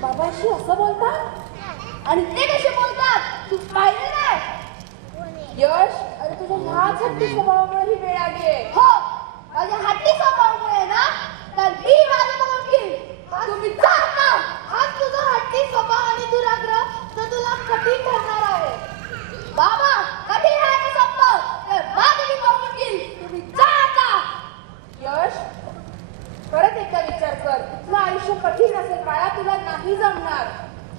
बाबाशी असं बोलतात आणि ते कसे बोलतात तू पाहिलं नाही यश? अरे तुझ्या ह्याच हट्टी स्वभावामुळे ही वेळ आली आहे. हो, माझ्या हट्टी स्वभावामुळे ना, तर मी माझं बघून घेईन. तुम्ही जा ना. हाच तुझा हट्टी स्वभाव आणि दुराग्रह तर तुला कठीण ठरणार आहे बाबा. कठीण आहे का स्वप्न? तर माझं मी बघून घेईन. तुम्ही जा आता. यश, परत एकदा विचार कर. तुझं आयुष्य कठीण असेल बाळा, तुला नाही जमणार.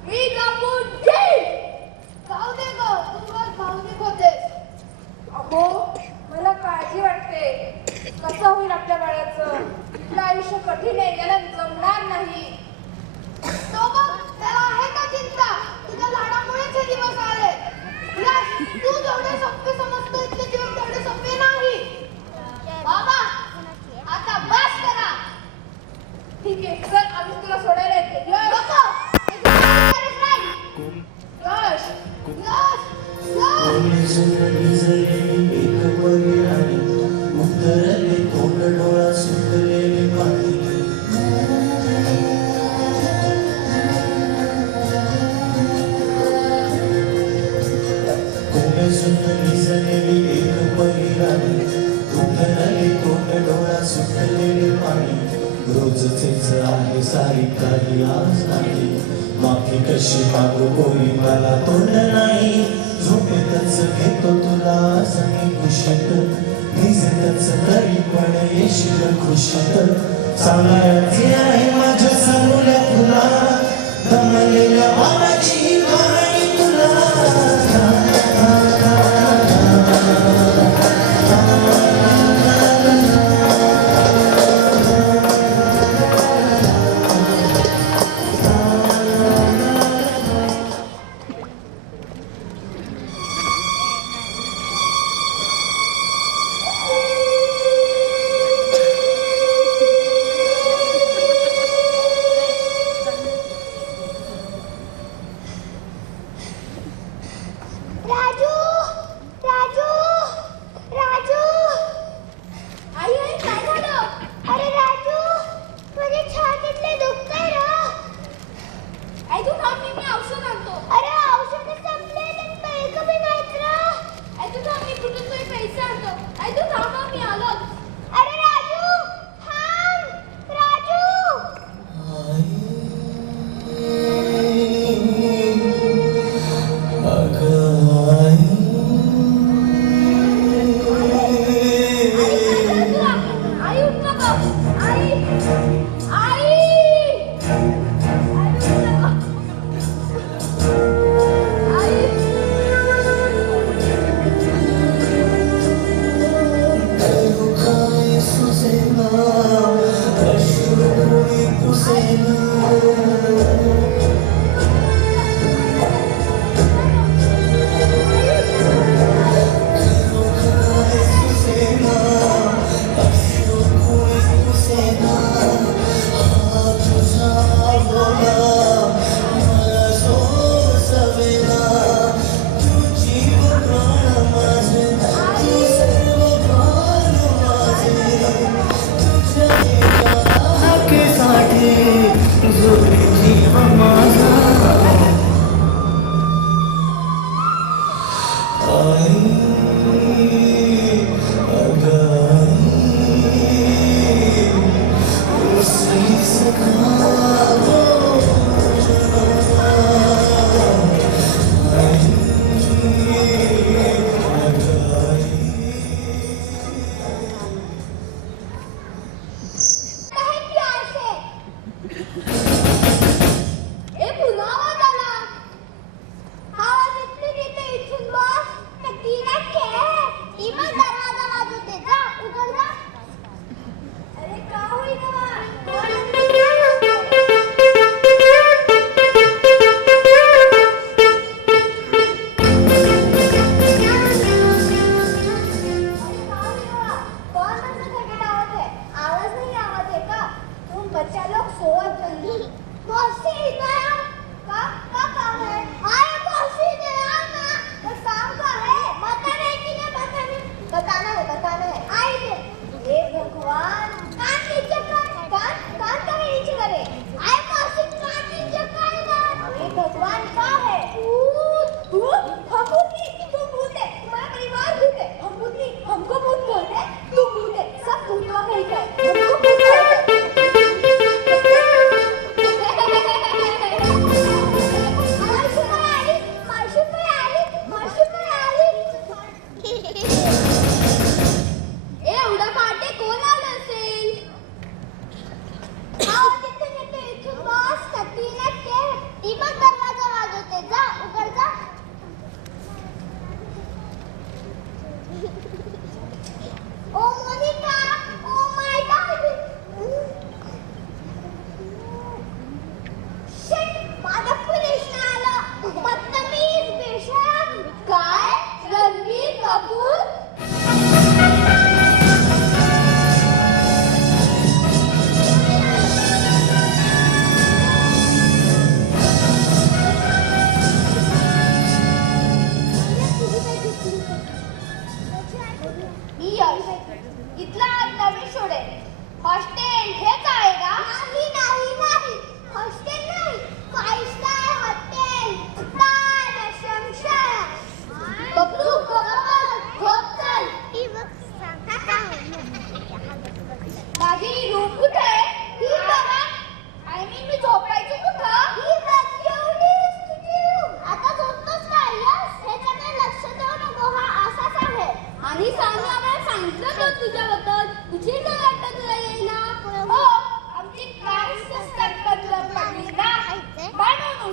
मी जमून घेईन. जाऊ दे ग, तू बस भावनिक होतेस. अहो, मला काळजी वाटते. कसं होईल आपल्या बाळाचं? तुझं आयुष्य कठीण आहे, याला जमणार नाही. तो बघ, त्याला आहे का चिंता? तुझ्या लाडामुळेच हे दिवस आले. तू जेवढे सोपे समजतो इतके दिवस तेवढे सोपे नाही बाबा. आता बस करा. ठीक आहे, चल आम्ही तुला सोडायला येते. रोजचेच आहे सारी काही आज नाही. माफी कशी मागू कोणी मला तोंड नाही. झोपेतच घेतो तुला सगळी खुशीत. भिजतच तरी पण येशील खुशीत. सांगायचे आहे माझ्या सांगूल्या तुला, दमलेल्या मानाची कहाणी तुला.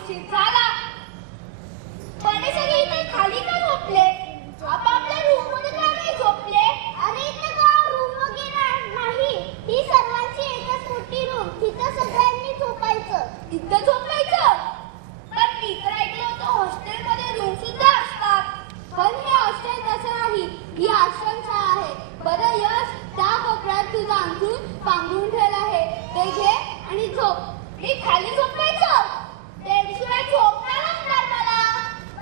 उशीर झाला. पण हे सगळे इथे खाली का झोपले? आपापल्या रूम मध्ये का नाही झोपले? अरे इथे का रूम वगैरे नाही. ही सर्वांची एकच मोठी रूम. तिथं सगळ्यांनी झोपायचं. इथं झोपायचं? पण मी तर ऐकलं होतं हॉस्टेलमध्ये रूम सुद्धा असतात. पण हे हॉस्टेल तसं नाही, ही आश्रमशाळा आहे. बरं यश, त्या कोपऱ्यात तुझं अंथरूण पांघरून ठेवलं आहे, ते घे आणि झोप. मी खाली झोपायचं? त्याशिवाय झोप नाही लागणार मला.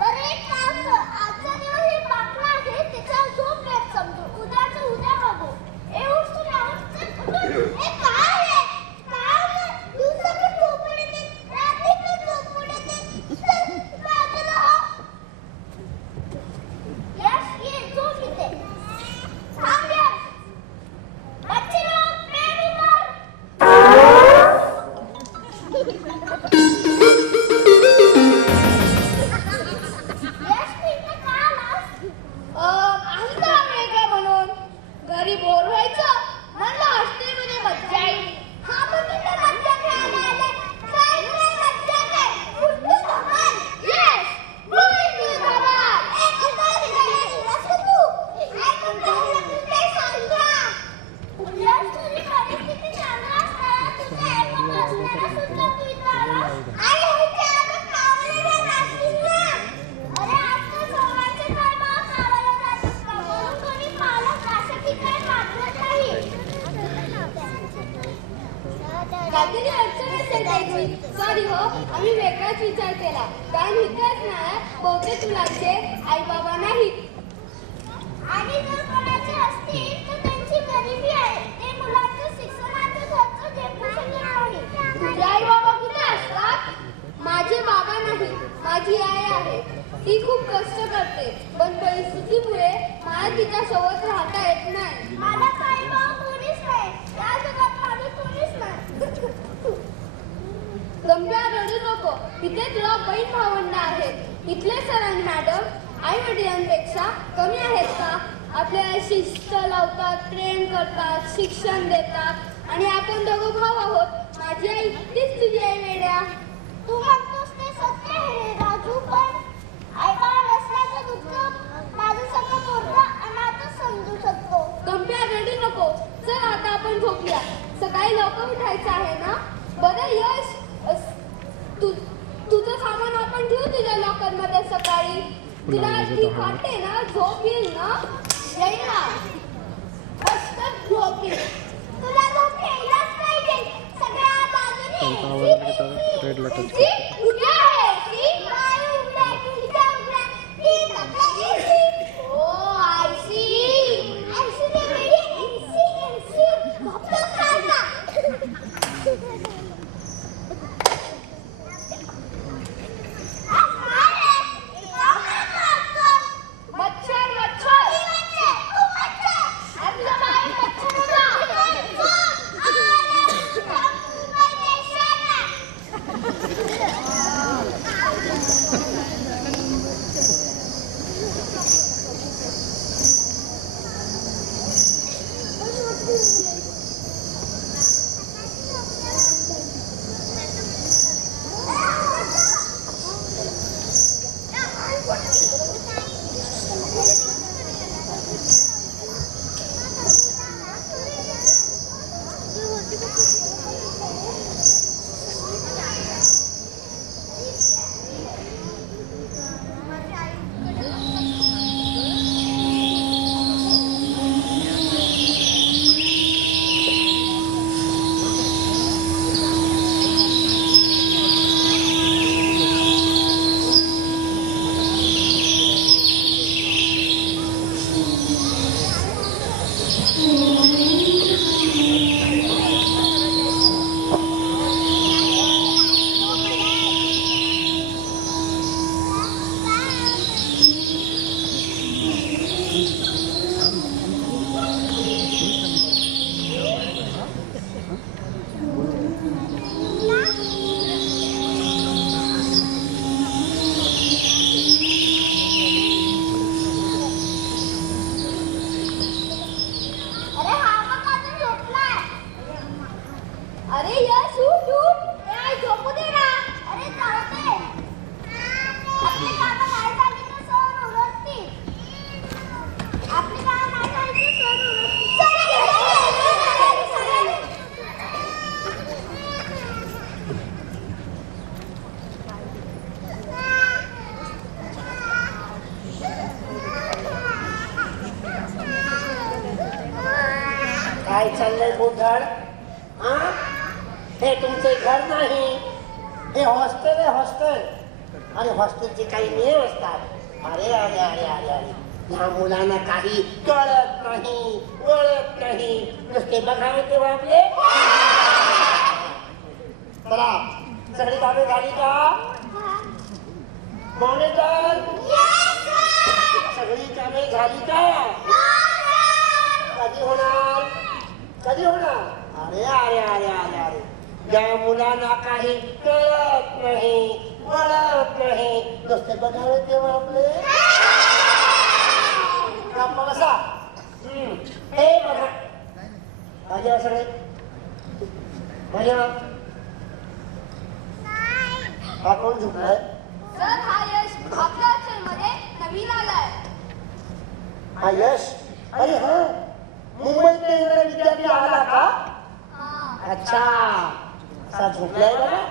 बरं एक काम कर. आजचा दिवस हे बाकला आहे. त्याच्यावर झोप घेत समजू. उद्याचं उद्या बघू. ए उठ तू लावत चल. ए काय आहे? काय आहे? दिवसाभर झोपून येते. रात्री पण झोपून येते. चल, बाजूला हो. यश, ये झोप इथे. थांब यश. बच्चे लोग, बेड उपर. यश, तू इथे का आलास? आमचा वेगळं म्हणून घरी बोर व्हायचं म्हणलं हॉस्टेलमध्ये मज्जा येईल. हा पण तिथे मज्जा खेळायला आले. काय काय मज्जा काय? उठतो भगवान. येस, बोल तू धमाल. ए कुठं गेलास तू? काय म्हणतो तू ते सांगा. यश, तुझी परिस्थिती चांगली असताना तुझे आई बाबा असताना सुद्धा तू इथं आलास. आई होते आता कामाला जात असतील ना. अरे आजकाल सर्वांचे काय बाबा कामाला जात असतात. म्हणून कोणी पालक त्यासाठी काय मागत नाही. काहीतरी अडचण असेल त्याची. सॉरी हो, आम्ही वेगळाच विचार केला. कारण इथेच ना बहुतेक मुलांचे आई बाबा नाहीत. आणि जर कोणाचे असतील तर त्यांची गरिबी आहे. ते मुलांचं शिक्षणाचा खर्च झेपू शकत नाही. तुझे आई बाबा कुठे असतात? माझे बाबा नाही, माझी आई आहे. ती खूप कष्ट करते, पण परिस्थितीमुळे मला तिच्या सोबत राहता येत नाही. मला काही भाऊ कोणीच नाही. या जगात माझं कोणीच नाही. गंभीर रडू नको. इथे तुला बहीण भावंड आहेत. इथले सर आणि मॅडम आई वडिलांपेक्षा कमी आहेत का? आपल्याला शिस्त लावतात, प्रेम करतात, शिक्षण देतात आणि आपण दोघं भाऊ आहोत. माझी आई तीच तुझी आई वेड्या. तू म्हणतोस ते सत्य आहे रे राजू. पण आई बाबा नसल्याचं दुःख माझं सगळं मोठं अनाथच समजू शकतो. गंभीर रडू नको. चल आता आपण झोपूया. सकाळी लवकर उठायचं आहे ना? बरं यश, तुझं सामान आपण ठेवू तुझ्या लॉकर मध्ये सकाळी. तुला ठीक वाटते ना? झोप येईल ना? येईल ना? मस्त झोप येईल. तुला झोप यायलाच पाहिजे. सगळ्या बाजूने रेड लाईट जी, उद्या आहे ती. काय उघडा तुझ्या उघडा. ती कपड्याची. ओ आय सी. ऐंशी गप्प खायला. मच्छर मच्छर. आपलं बाई मच्छर होता. घर हा हे तुमचे घर नाही, हे हॉस्टेल आहे हॉस्टेल. आणि हॉस्टेलचे काही नियम असतात. अरे अरे अरे अरे अरे ह्या मुलांना काही कळत नाही वळत नाही, नुसते बघावे ते वागले. चला सगळी कामे झाली का मॉनिटर? सगळी कामे झाली का? कधी होणार कधी होणार? अरे अरे अरे अरे अरे या मुलांना काही कळत नाही वळत नाही, नुसते बघावे तेव्हा आपले गप्पा बसा. हे बघा माझ्या सगळे माझ्या हा कोण झुकलाय? सर हा यश आपल्या हॉस्टेलमध्ये नवीन आलाय. हा यश? अरे हा मुंबईत येणारा विद्यार्थी आला का? अच्छा असा झोपलाय बघा.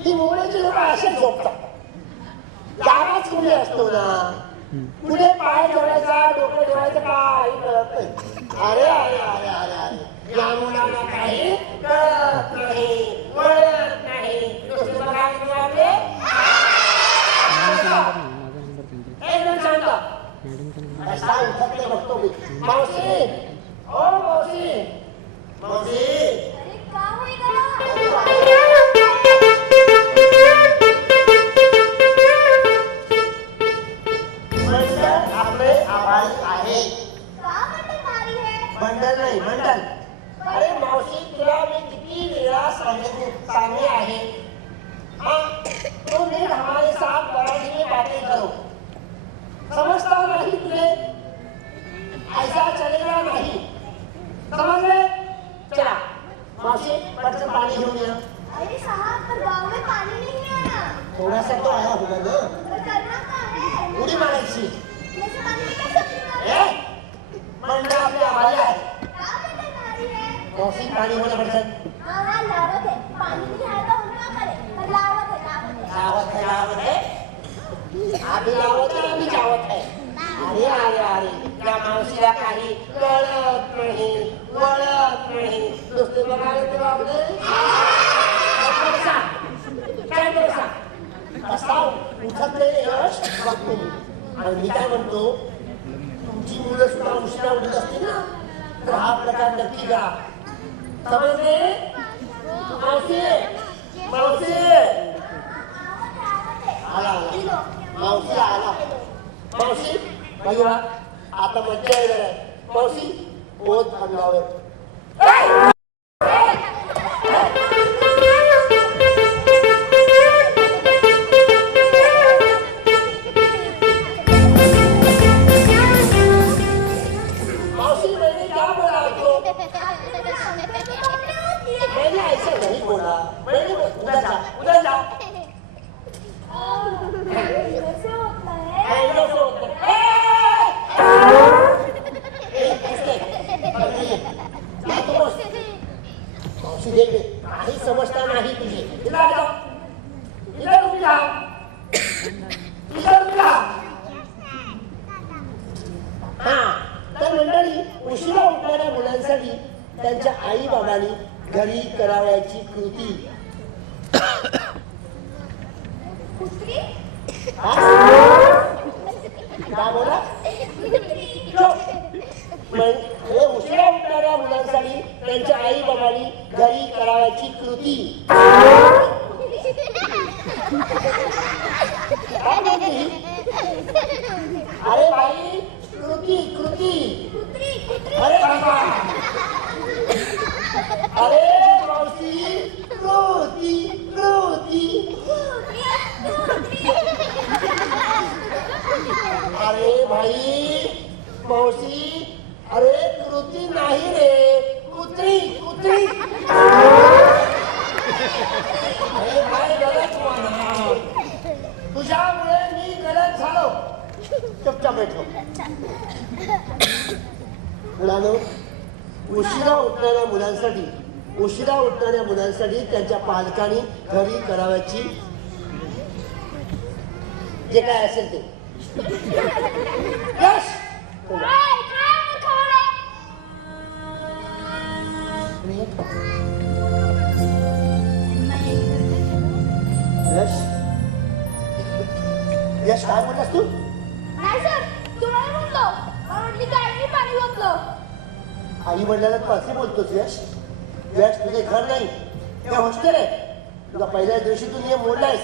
ही मुंबईची लोक असे झोपतात. जागाच कुठे असतो ना, कुठे पाय ठेवायचा डोकं ठेवायचं काही कळत नाही. अरे अरे अरे अरे अरे या मुलांना काही कळत नाही वळत नाही, नुसतं बघायचं आपले. एकदम शांत असा उठत नाही बघतो मी. मावशी ओ मावशी मावशी अरे का होईना? मंडळ आपले आभारी आहे. का म्हणते मारी हे? मंडळ नाही मंडळ. अरे मावशी तुला मी किती वेळा सांगणे आहे हाँ तू नीट हमारे साथ मराठी में बातें करो. समझता नहीं तुझे? ऐसा चलेगा नहीं. समझ गए? चला मावशी पटकन पानी घेऊन या. अरे साहब पर गांव में पानी नहीं है. थोड़ा सा तो आया होगा ना. तो करना क्या है? उडी मारायची. जैसे पानी में कैसे पीना? ए मंडळ आपले आभारी आहे. का म्हणते मारी हे? मावशी पाणी होणं पडतं. हाँ लावत है. पानी नहीं है तो हम क्या करें? पर लावत है लावत है. लावत है आम्ही लावत आहे आम्ही जावत आहे. अरे अरे अरे त्या मावशीला काही कळत नाही वळत नाही, नुसते बघायला ते बाबले. काय बसा कसा उठत नाही यश बघतो मी. आणि मी काय म्हणतो तुमची मुलं सुद्धा उशिरा उठत असतील ना, तर हा प्रकार नक्की करा. समजले? मावशी मावशी आला आला मावशी आला. मावशी बघा आता मज्जा येणार आहे. मावशी ओत अंगावर. मावशी मैंने क्या बोला आपको? मैंने ऐसे नहीं बोला. मैंने उधर जा उधर जा. कैसे होता है? ऐसे होता है. मावशी देख रे काही समजता नाही तुझे. इधर जाओ इधर उभी राहा इधर उभी राहा. हा तर मंडळी उशिरा उठणाऱ्या मुलांसाठी त्यांच्या आई बाबांनी घरी करावयाची कृती. कुत्री? काय बोला? हे उशिरा उठणाऱ्या मुलांसाठी त्यांच्या आई बाबांनी घरी करावयाची कृती. काय म्हणते? अरे बाई कृती कृती. अरे बाबा अरे मावशी कृती कृती. अरे भाई मावशी अरे कृती नाही रे कुत्री कुत्री. अरे भाई गलत म्हणा. तुझ्यामुळे मी गलत झालो. चुपचाप बैठो. मुलांनो उशिरा उठणाऱ्या मुलांसाठी त्यांच्या पालकांनी घरी करावयाची जे काय असेल ते. यश यश यश काय बोललास तू नाही सर तुम्हाला म्हणलो म्हटली गाडीने पाणी ओतलं. आई वडिलांना तू असे बोलतोस यश यश तुझे घर नाही ते हॉस्टेल आहे. तुला पहिल्या दिवशी तू नियम मोडलायस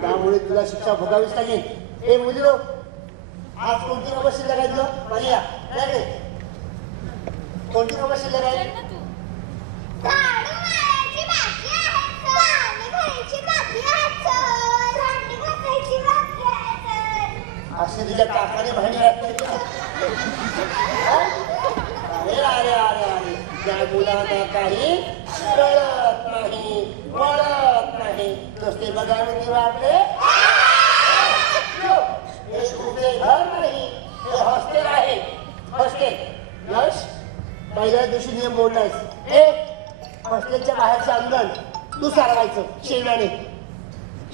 त्यामुळे तुला शिक्षा भोगावीच लागेल. ए मुलीनो आज कोणती कामं शिल्लक आहे तुला मारिया नाही रे कोणती कामं शिल्लक आहे झाडू मारायची बाकी आहे सर. पाणी भरायची बाकी आहे सर. भांडी घासायची बाकी आहे सर. असे तुझ्या काकाने भांडी घातली का? अरे अरे अरे अरे त्या मुलांना काही कळत नाही वळत नाही नुसते बघायला वाटले. हे तुझे घर नाही हे हॉस्टेल आहे हॉस्टेल. यश पहिल्या दिवशी नियम मोडलायस. हॉस्टेलच्या बाहेरचं अंगण तू सारवायचं शेणाने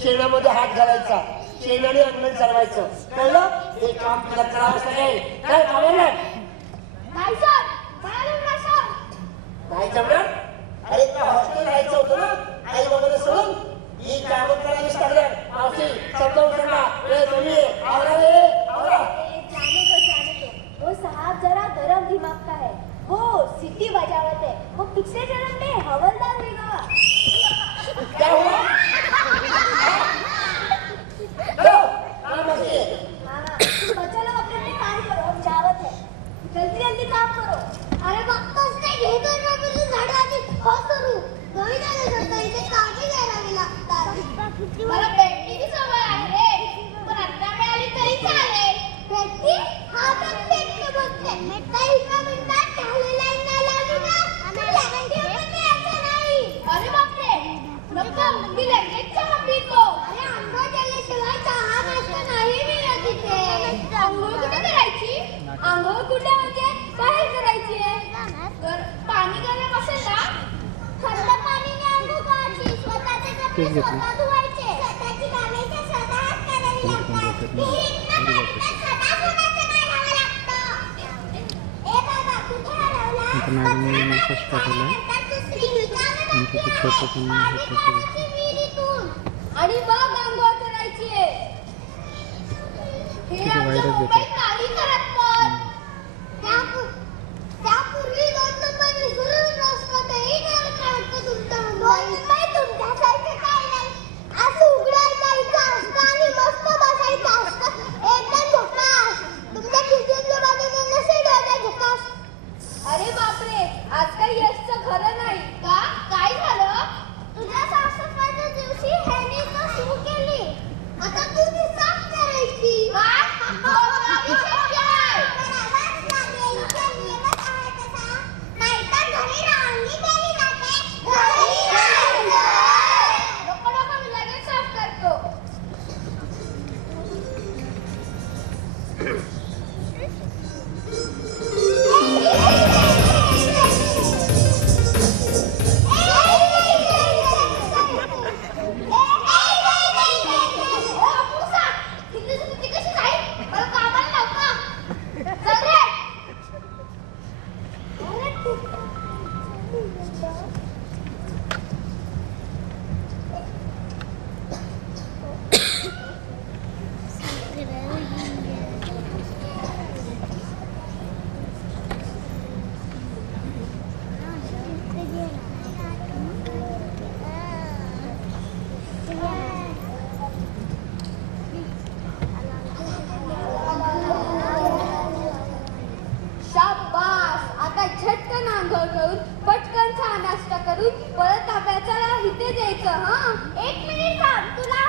शेणामध्ये हात घालायचा शेणाने अंगण सारवायचं कळलं. हे काम तुला करावंच लागेल. काय खबर नाही नाही सर मला जमणार सर. नाही जमणार. अरे त्या हॉस्टेल राहायचं होतं ना आई वगैरे सोडून ही कामं करायला लागणार. मावशी समजावून सांगा ए तुम्ही आवरा रे आवरा. जाने को वो साहब जरा गरम दिमाग का है. हो सिटी बजावत है. वो पिछले जन्म में हवलदार हुआ. क्या हुआ हाँ मावशी हाँ बच्चा लोग अपने अपने काम करो. हम जावत है. जल्दी जल्दी काम करो. अरे बघतोस ते घे दोन रबरची झाडं आधी हो करू. नवीन आलं जातं इथे काढी घ्यायला लागतात. मला पेंटिंगची सवय आहे रे. पण आता मिळाली तरी चालेल. भेटती हा पण भेटते बघते. काही एका मिनिटात चालू लाईन नाही लावली ना तर गॅरंटी पण द्यायचं नाही. अरे बापरे नको मी लगेच चहा पितो. अरे अंघोळ केल्याशिवाय चहा नाश्ता नाही मिळत इथे. आंघोळ कुठे करायची. आंघोळ कुठे म्हणजे बाहेर करायची आहे. पाणी गरम असेल ना. थंड पाणीने अंघोळ करायची. स्वतःचे कपडे स्वतः धुवायचे. स्वतःची कामे ते स्वतःच करावी लागतात. विहिरीतनं पाणी स्वतः स्वतःचं काढावं लागतं. ए बाबा कुठे हरवला? नंतर दुसरी कामं नसतील. पाणी काढायची विहिरीतून. आणि मग आंघोळ करायची आहे. हे आमच्या मुंबईत नाही करत पण. त्यापूर्वी 2 नंबर विसरून रस्त्यातही घर काढतं तुमचं मुंबई तुमच्यासारखं काय नाही. असं उघडं जायचं असतं आणि मस्त बसायचं असतं. एकदम झोकास. तुमच्या खिडकीतल्या बाजूने नसेल डोळ्यात झोकास. अरे बापरे आजकाल यशचं खरं नाही का. काय झालं. तुझ्या साफसफाईच्या दिवशी ह्याने तर सुरू केली. आता तू ती साफ करायची. नाहीतर घरी रांगणी केली जाते. घरी राहायचं. नको नको मी लगेच साफ करतो. शाबास. आता झटकन आंघोळ करून पटकन चहा नाश्ता करून परत अभ्यासाला इथे द्यायचं. हा 1 मिनिट थांब. तुला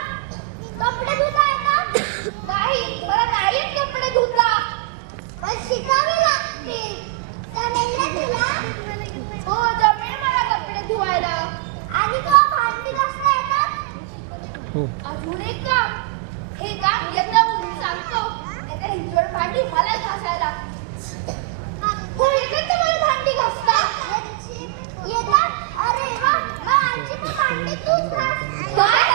कपडे धुता येतात? नाही मला नाही येत कपडे धुता. पण शिकावे लागतील. जमेल ना तुला? हो जमेल मला कपडे धुवायला. आणि तुला भांडी घासता येतात? अजून एक काम. हे काम एकदा उभी सांगतो. नाहीतर हिंजवड भांडी मला घासायला. हो एकच तुम्हाला भांडी घासता. येतात? अरे वा. मग आजची पण भांडी तूच घास. काय?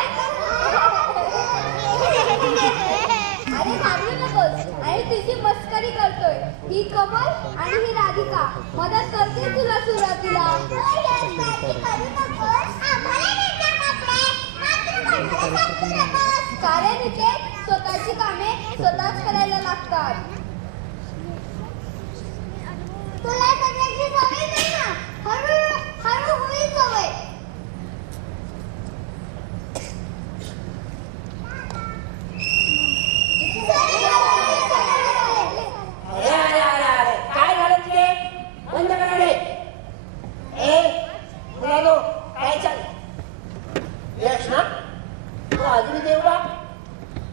अरे घाबरू नकोस. आणि तुझी मस्करी करतोय. ही कमल आणि ही राधिका मदत करते तुला सुरुवातीला. कारण इथे स्वतःची कामे स्वतःच करायला लागतात. तुला सगळ्याची सवय नाही ना, हळू होईल सवय. अरे काय झालं तिथे? बंद करा रे. मुलांनो, काय चाल यश ना तू अजून देवला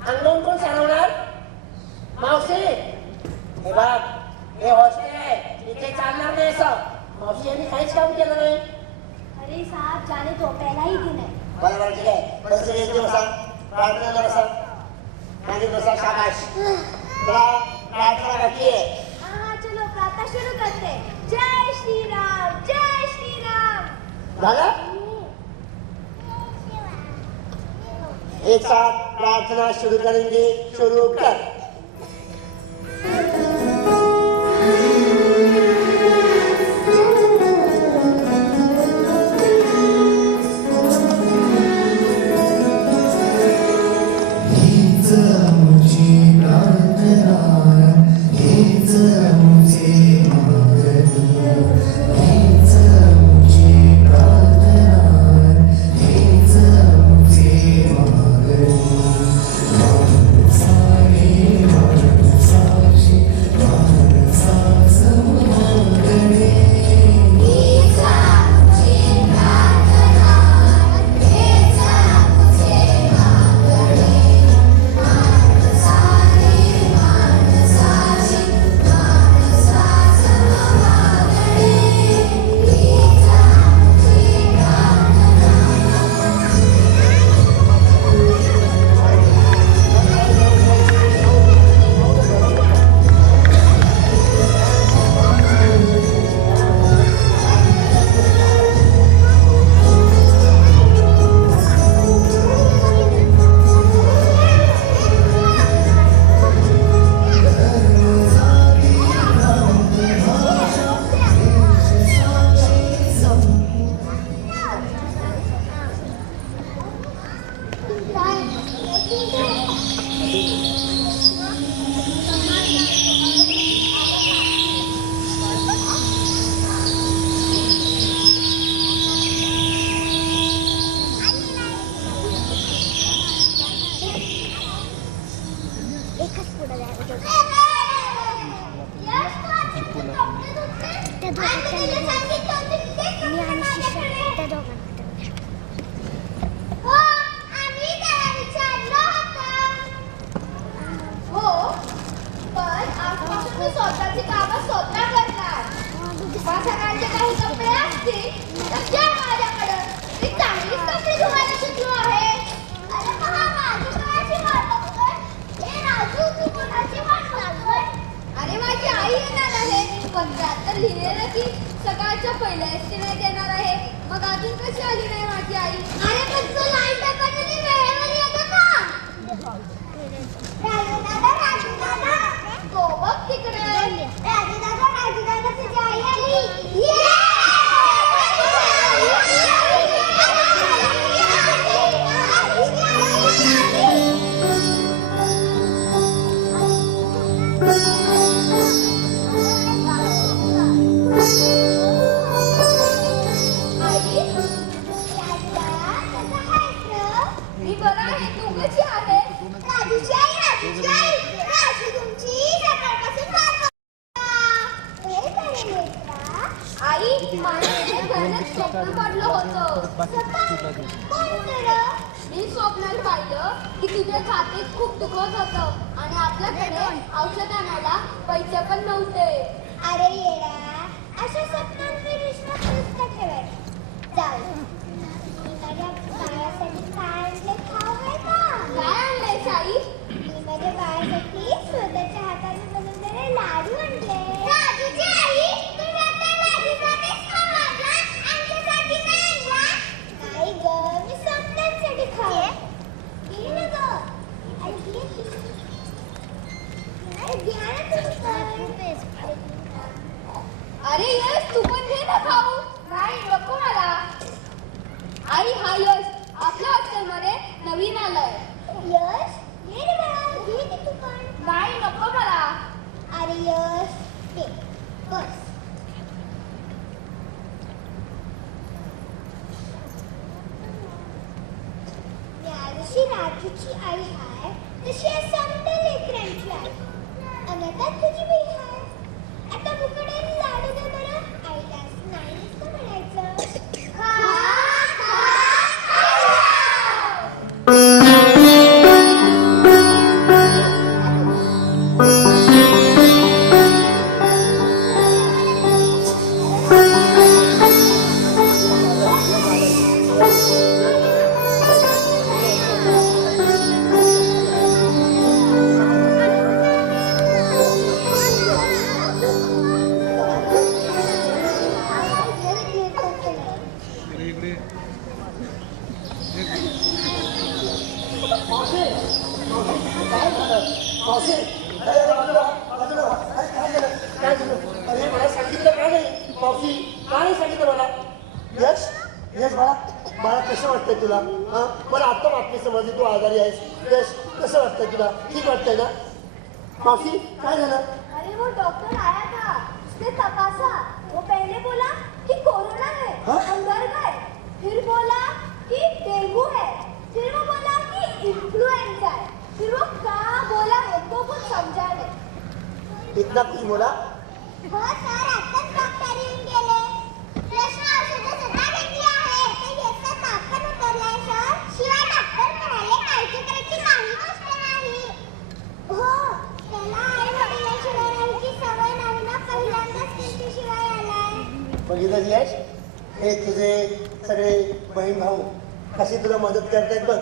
अंगण कोण चालवणार? मावशी हे बघ, हे हॉस्टेल आहे, इथे चालणार नाही असं. मावशी यांनी काहीच काम केलं नाही. अरे साहब, जाने झोपायलाही दिलंय. बरोबर, ठीक आहे. बस एक दिवस प्रार्थना बसा, खाली बसा, शाबाश. तुला प्रार्थना बाकी आहे. हाँ चलो प्रार्थना शुरू करते हैं. जय श्री राम, जय श्री राम. झालं? एक साथ प्रार्थना शुरू करेंगे. शुरू कर. हीच आमची प्रार्थना, हीच आमची मागणी, हीच आमची प्रार्थना, हीच आमची मागणी. माणसाने माणसाची माणसाचं मागणे. हीच आमची प्रार्थना, हीच आमची मागणी. एकच पुढे जायचं. यश, तू कपडे धुतले? आणि तुला सांगितलं होतं की तेच कपडे माझ्याकडे. हो, आम्ही त्याला विचारलं होतं. हो, पण आजपासून मी स्वतःची कामं स्वतः करणार. सगळ्यांचे काही कपडे असतील तर द्या माझ्याकडं. मी चांगलीच कपडे धुवायला शिकलो आहे. अरे महा, माझी कोणाची वाट बघतोय? हे राजू, तू कोणाची वाट बघतोय? अरे माझी आई येणार आहे. पत्रात तर लिहिलेलं की सकाळच्या पहिल्या एसटीने येणार आहे. मग अजून कशी आली नाही माझी आई? अरे पण तू लाईन टाकण्याची वेळेवर येतो का? राजू दादा, तो बघ तिकडे. राजू दादा, तुझी आई आली. आई, मी बरा आहे. तू कशी आहे? राजूची आई, राजू तुमची सकाळपासून वाट बघतोय. हे काय लेकरा? आई, माझ्या घरात स्वप्न पडलं होतं. कोणतं रे? मी स्वप्नात पाहिलं की तुझ्या छातीत खूप दुखत होतं आणि आपल्याकडे औषध आणायला पैसे पण नव्हते. अरे येडा, अशा स्वप्नांवर विश्वास नसता ठेवायचा. जाऊ, मी माझ्या बाळासाठी काय आणले ठाऊक आहे का? काय आणलंय आई? मी माझ्या बाळासाठी स्वतःच्या हाताने बनवलेले लाडू आणले. राजूची आई, तुम्ही आता माझ्यासाठीच खाऊ आणला, आमच्यासाठी नाही आणला? नाही ग, मी स्वप्नांसाठी खाऊ. घे ना ग. आई, घे. अरे घ्या ना तुम्ही पण. अरे यश, तू पण घे ना खाऊ. नाही, नको मला. आई, हा यश, यश ये रे बाळा घे की तू पण. नाही नको मला. अरे यश घे बस. यावर्षी राजूची आई आहे तशी या समद्या लेकरांची आई. आणि आता तुझी बाई आहे. आता फुकटे लाडू दे बरं. आईला नाही नुसतं म्हणायचं. मावशी, अरे बाजूला, बाजूला. अरे काय झालं? काय झालं? अरे मला सांगितलं का नाही? मावशी, का नाही सांगितलं मला? यश, यश बाळा, बाळा कसं वाटतंय तुला? हा? मला आता बातमी समजली तू आजारी आहेस. यश, कसं वाटतंय तुला? ठीक वाटतंय ना? मावशी, काय झालं? अरे वो डॉक्टर आया था, उसने तपासा. वो पहले बोला कि कोरोना है, हाँ? अंदर गए. फिर बोला कि डेंगू है. फिर वो बोला कि इन्फ्लुएंजा है. फिर वो क्या बोला हमको कुछ समझा नहीं. इतना कुछ बोला? हो सर आताच डॉक्टर येऊन गेले. प्रश्न औषधं सुद्धा घेतली आहे. ते याचा ताप पण उतरलाय सर. शिवाय डॉक्टर म्हणाले काळजी करायची काही गोष्ट नाही. हो त्याला आई वडिलांशिवाय राहायची सवय नाही ना. पहिल्यांदाच त्यांच्याशिवाय आलाय. बघितलं यश, हे तुझे सगळे बहीण भाऊ कशी तुला मदत करतायत बघ.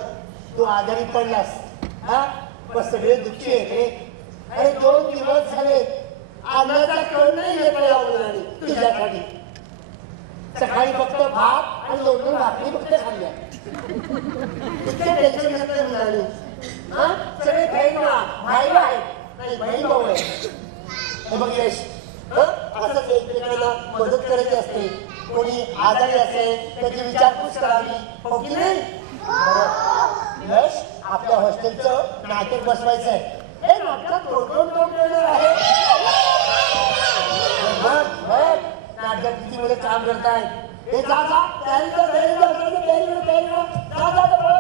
तू आजारी पडलास हा, मग सगळे दुःखी आहेत रे. अरे 2 दिवस झाले अन्नाचा कण नाही येत या मुलाने तुझ्यासाठी. सकाळी फक्त भात आणि 2 भाकरी फक्त खाल्ल्या. इतकं टेन्शन घेतलं मुलाने. हा, सगळे बहीण भाई आहेत नाही बहीण भाऊ आहे. हे बघ यश, असंच एकमेकांना मदत करायची असते. कोणी आजारी असेल त्याची विचारपूस करावी, हो की नाही? यश, आपल्या हॉस्टेलचं नाटक बसवायचं आहे. हे नाटक कोण करणार आहे? बघ नाटक किती मध्ये काम करताय. हे जा जा तयारी कर, तयारी कर, तयारी कर, तयारी कर. जा जा जा, बळा.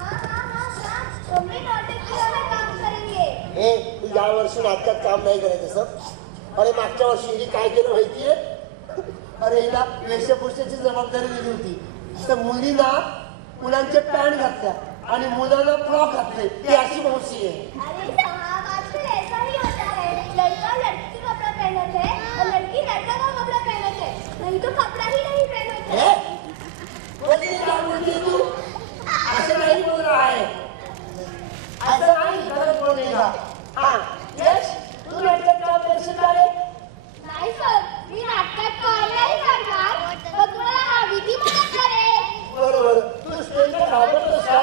हाँ सर, हम भी नाटक में काम करेंगे. हे तू या वर्षी नाटकात काम नाही करायचं सर. अरे मागच्या वर्षी हिने काय केलं माहितीये? अरे हिला वेशभूषेची जबाबदारी दिली होती. तर मुलींना मुलांचे पॅन्ट घातल्या आणि मुलांना फ्रॉक घातले. ती अशी मावशी आहे. अरे साहब, आजकल ऐसा ही होता है. लड़का लड़की का कपड़ा पहनते हैं और लड़की लड़का का कपड़ा पहनते हैं. नहीं तो कपड़ा ही नहीं पहनते. हे? कोणी काय बोलते तू? असं नाही बोल रहा आहे. असं नाही गलत बोल रही का? हा यश, तू नाटक काम करशील का रे? नाही सर, मी नाटकात काम नाही करणार, पण तुम्हाला हवी ती मदत करेल. बरोबर. तू स्टेजवर घाबरतोस का?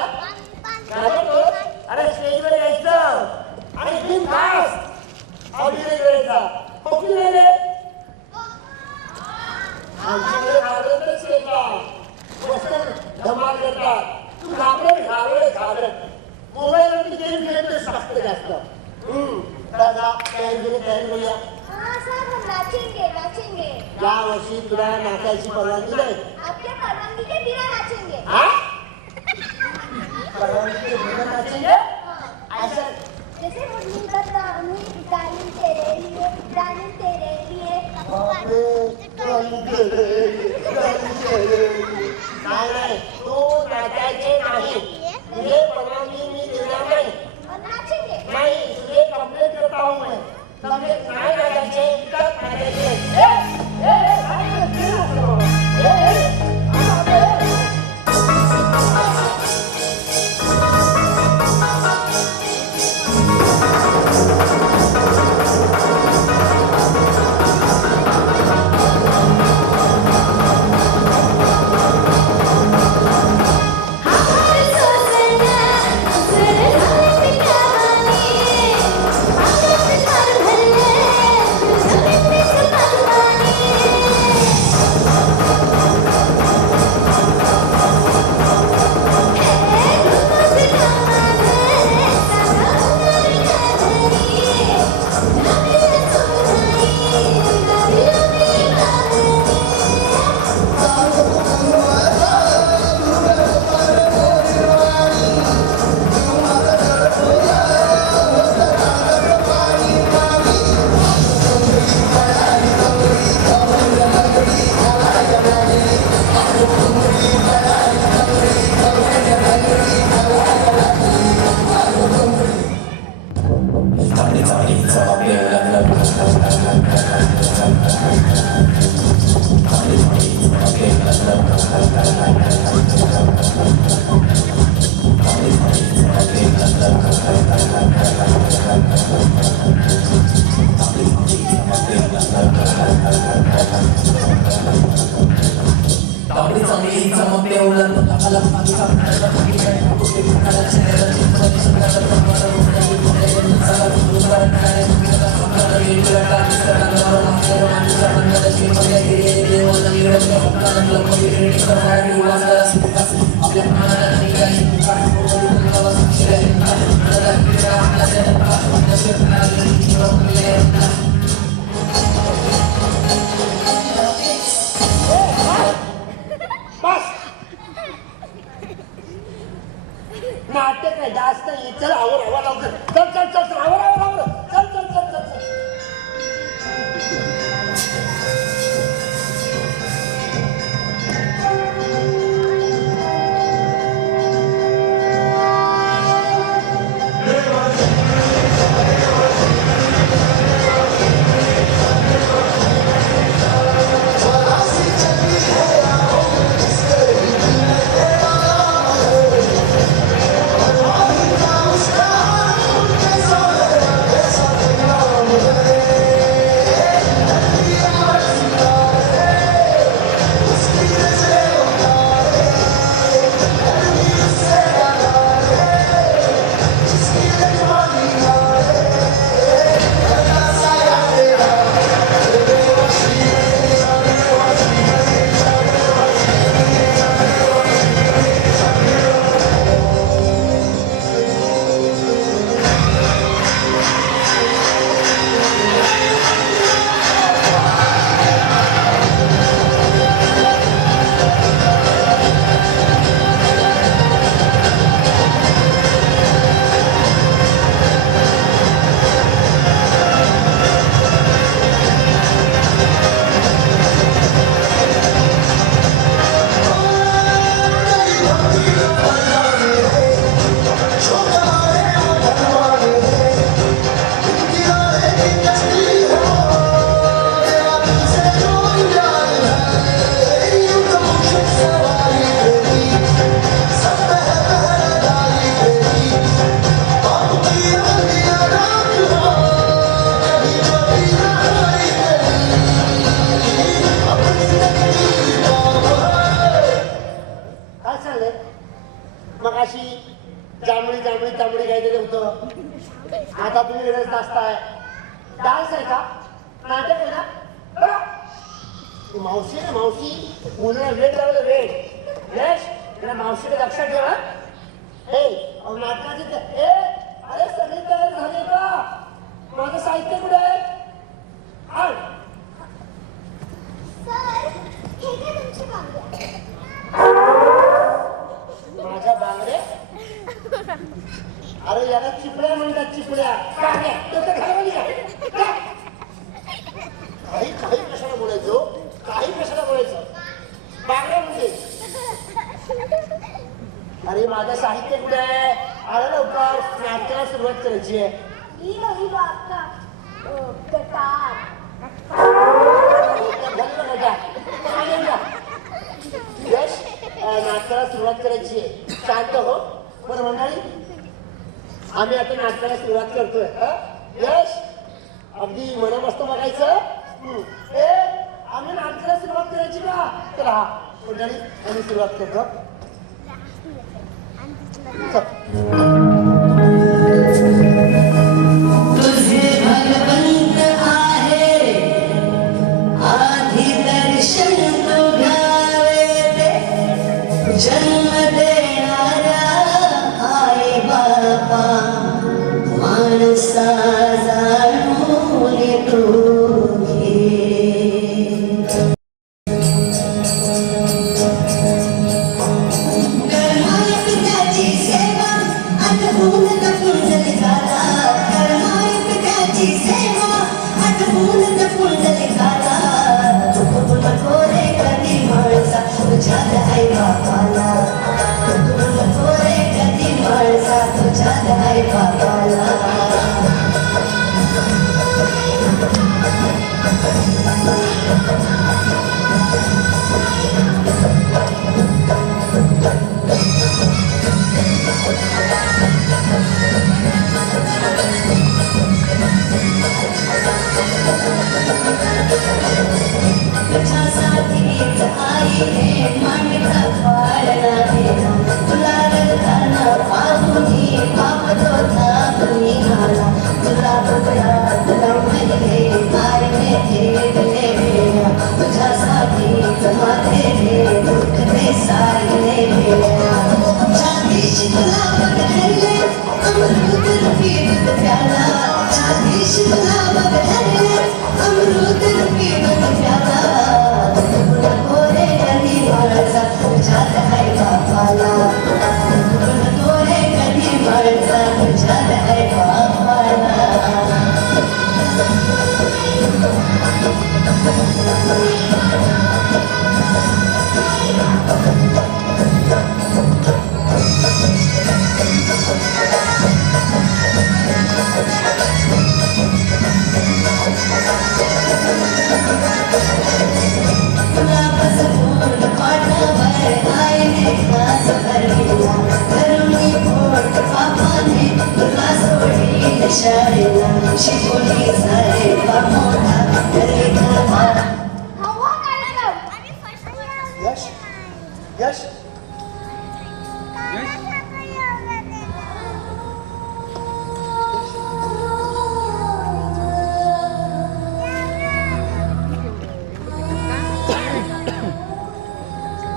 घाबरतोस? अरे स्टेजवर यायचं आणि बिनधास्त अभिनय करायचा. हो की नाही रे? आमच्याकडे घाबरतच नाही का? मस्त धमाल करतात. तू घाबरत. मोबाईलवरती गेम खेळतोस जास्त जास्त. दादा तयारी करूया. हाँ सर, हम नाचेंगे. या वर्षी तुला नाचायची परवानगी नाही. आपके परवानगी के बिना नाचेंगे. हा? परवानगी के बिना नाचेंगे? असं जैसे मुरली बताऊं, डालिंग तेरे लिए. बापरे, नाही तू नाचायचे नाही. तुझे परवानगी मी देणार नाही. नाचेंगे. नाही तुझे कंप्लेंट करता हूं मैं. कंप्लेंट नाही नाचायचे तर नाचायचे. बस नाटक आहे जास्त नाही. चल आवर आवर लवकर चल चल चल चल आवर आवर आवर चल चल चल चल चल जांभळी जांभळी तांबडी काहीतरी होतं. आता तुम्ही वेळेस नाचताय. डान्स आहे का? नाटक आहे ना? बघा. ती मावशी ना मावशी मुलाला वेळ लावलं वेळ. यश त्याला मावशीकडे लक्षात ठेवा. हे नाटकाचे अरे सगळी तयार झाली का? माझं साहित्य कुठे आहे? आण. सर हे काय तुमची बांगड्या? माझ्या बांगड्या? अरे याला चिपड्या म्हणतात चिपड्या. काही काही कशाला बोलायचो? काही कशाला बोलायचं? बांगड्या म्हणजे अरे माझं साहित्य कुठे आहे? अरे लवकर नाटकाला सुरुवात करायची आहे. ही नवी बाबका कटार यश नाटकाला सुरुवात करायची आहे. शांत हो. बरं मंडळी आम्ही आता नाटकाला सुरुवात करतोय. यश अगदी मनमस्त बघायचं. आम्ही नाटकाला सुरुवात करायची का? तर हा मंडळी आम्ही सुरुवात करतो. तुझे भगवंत आहे आधी दर्शन तो घ्यावे ते जन्म देणारा आई बापा माणसा जाणून तू घे. कर्माय पित्याची सेवा आठवून जपून जरी झाला. कर्माय पित्याची सेवा आठवून जपून जरी झाला. चुकू नको रे कधी माणसा तुझ्या आई बापाला. चुकू नको रे कधी माणसा तुझ्या आई बापाला. शाळेला शिकवली सारे मोठा करे धावा. हवा कार्यक्रम. यश यश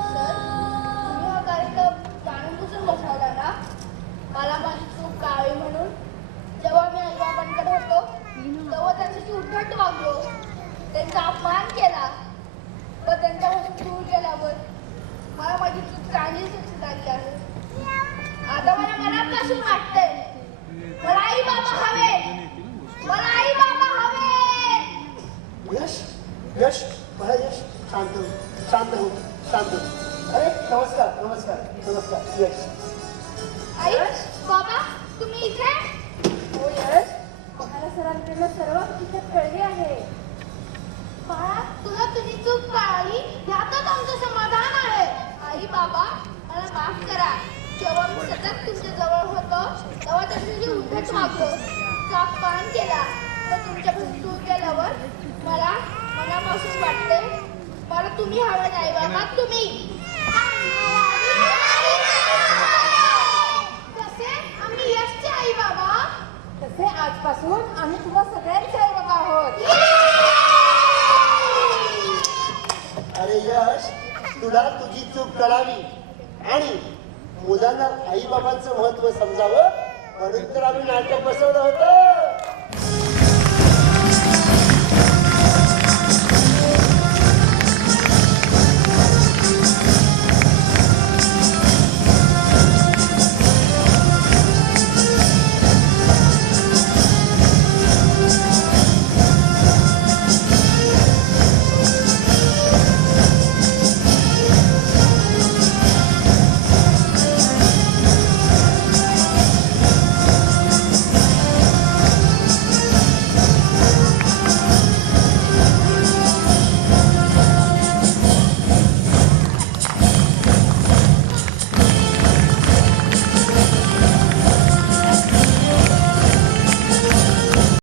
सर, तुम्ही हा कार्यक्रम जाणून बसवला ना? मला माझी चूक कळावी म्हणून. जेव्हा मी आईबाबांकडे होतो तेव्हा त्यांच्याशी उद्धट वागलो, त्यांचा अपमान केला. पण त्यांच्यापासून दूर गेल्यावर मला माझी चूक चांगलीच लक्षात आली आहे. आता मला मनापासून वाटतंय मला आई बाबा हवे, मला आई बाबा हवे. यश यश मला यश शांत हो शांत हो शांत हो. अरे नमस्कार नमस्कार नमस्कार यश. आई बाबा तुम्ही इथे? हो यश, मला सरांकडनं सर्व इथे कळले आहे. बाळा तुला तुझी चूक कळाली यातच आमचं समाधान आहे. आई बाबा मला माफ करा. जेव्हा मी सतत तुमच्या जवळ होतो तेव्हा त्यांनी उद्धट वागलो, अपमान केला. पण तुमच्यापासून दूर गेल्यावर मला मनापासून वाटते मला तुम्ही हवे नाही बाबा, तुम्ही. कसे आम्ही यशचे आई बाबा, तसे आजपासून आम्ही तुम्हा सगळ्यांचे आई बाबा आहोत. अरे यश तुला तुझी चूक कळावी आणि मुलांना आई बाबांचं महत्व समजावं म्हणून तर आम्ही नाटक बसवलं होतं.